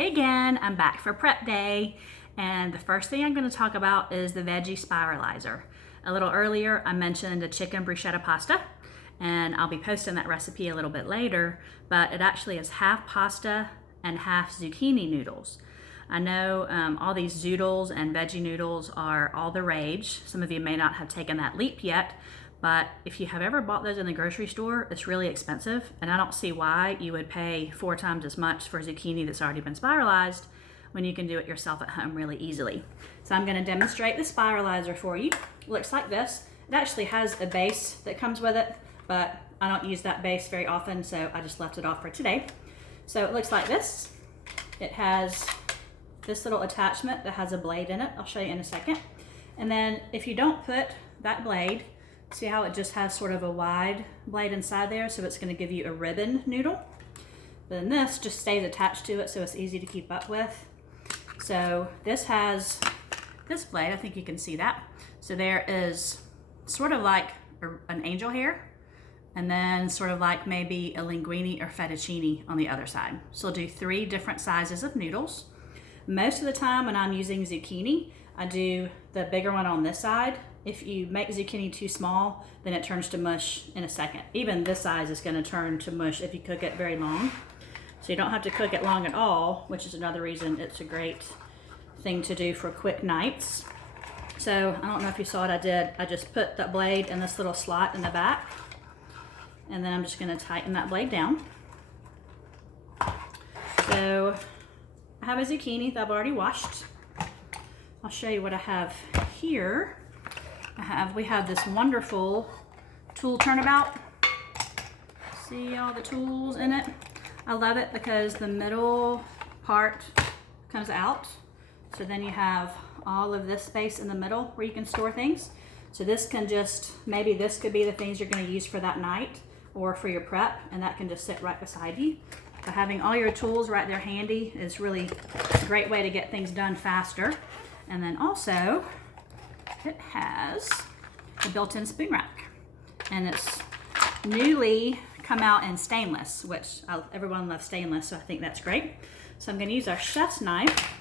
Hi again, I'm back for prep day, and the first thing I'm going to talk about is the Veggie Spiralizer. A little earlier I mentioned a chicken bruschetta pasta, and I'll be posting that recipe a little bit later, but it actually is half pasta and half zucchini noodles. I know all these zoodles and veggie noodles are all the rage. Some of you may not have taken that leap yet, but if you have ever bought those in the grocery store, it's really expensive, and I don't see why you would pay 4 times as much for zucchini that's already been spiralized when you can do it yourself at home really easily. So I'm going to demonstrate the spiralizer for you. It looks like this. It actually has a base that comes with it, but I don't use that base very often, so I just left it off for today. So it looks like this. It has this little attachment that has a blade in it. I'll show you in a second. And then if you don't put that blade, see how it just has sort of a wide blade inside there, so it's going to give you a ribbon noodle. Then this just stays attached to it, so it's easy to keep up with. So this has this blade, I think you can see that. So there is sort of like an angel hair, and then sort of like maybe a linguine or fettuccine on the other side. So I'll do 3 different sizes of noodles. Most of the time when I'm using zucchini, I do the bigger one on this side. If you make zucchini too small, then it turns to mush in a second. Even this size is going to turn to mush if you cook it very long. So you don't have to cook it long at all, which is another reason it's a great thing to do for quick nights. So I don't know if you saw what I did. I just put that blade in this little slot in the back, and then I'm just going to tighten that blade down. So I have a zucchini that I've already washed. I'll show you what I have here. We have this wonderful tool turnabout. See all the tools in it? I love it because the middle part comes out. So then you have all of this space in the middle where you can store things. So this can just, maybe this could be the things you're going to use for that night or for your prep, and that can just sit right beside you. So having all your tools right there handy is really a great way to get things done faster. And then also, it has a built-in spoon rack, and it's newly come out in stainless, which everyone loves stainless, so I think that's great. So I'm going to use our chef's knife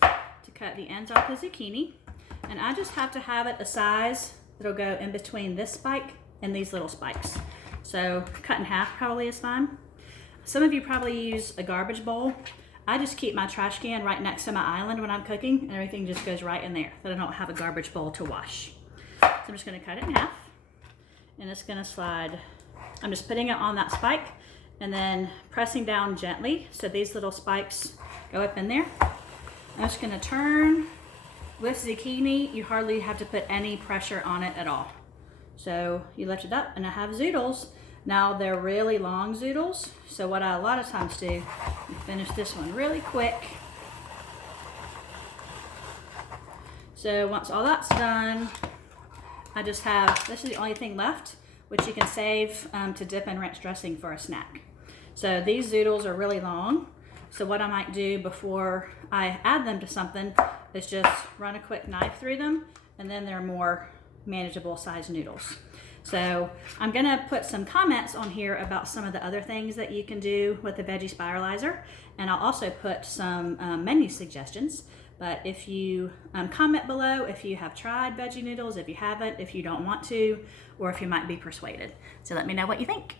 to cut the ends off the zucchini, and I just have to have it a size that'll go in between this spike and these little spikes. So cut in half probably is fine. Some of you probably use a garbage bowl. I just keep my trash can right next to my island when I'm cooking, and everything just goes right in there, so I don't have a garbage bowl to wash. So I'm just going to cut it in half, and it's going to slide. I'm just putting it on that spike and then pressing down gently so these little spikes go up in there. I'm just going to turn. With zucchini, you hardly have to put any pressure on it at all. So you lift it up, and I have zoodles. Now they're really long zoodles, so what I a lot of times do, finish this one really quick. So once all that's done, I just have, this is the only thing left, which you can save to dip in ranch dressing for a snack. So these zoodles are really long, so what I might do before I add them to something is just run a quick knife through them, and then they're more manageable size noodles. So I'm going to put some comments on here about some of the other things that you can do with the Veggie Spiralizer, and I'll also put some menu suggestions. But if you comment below if you have tried veggie noodles, if you haven't, if you don't want to, or if you might be persuaded. So let me know what you think.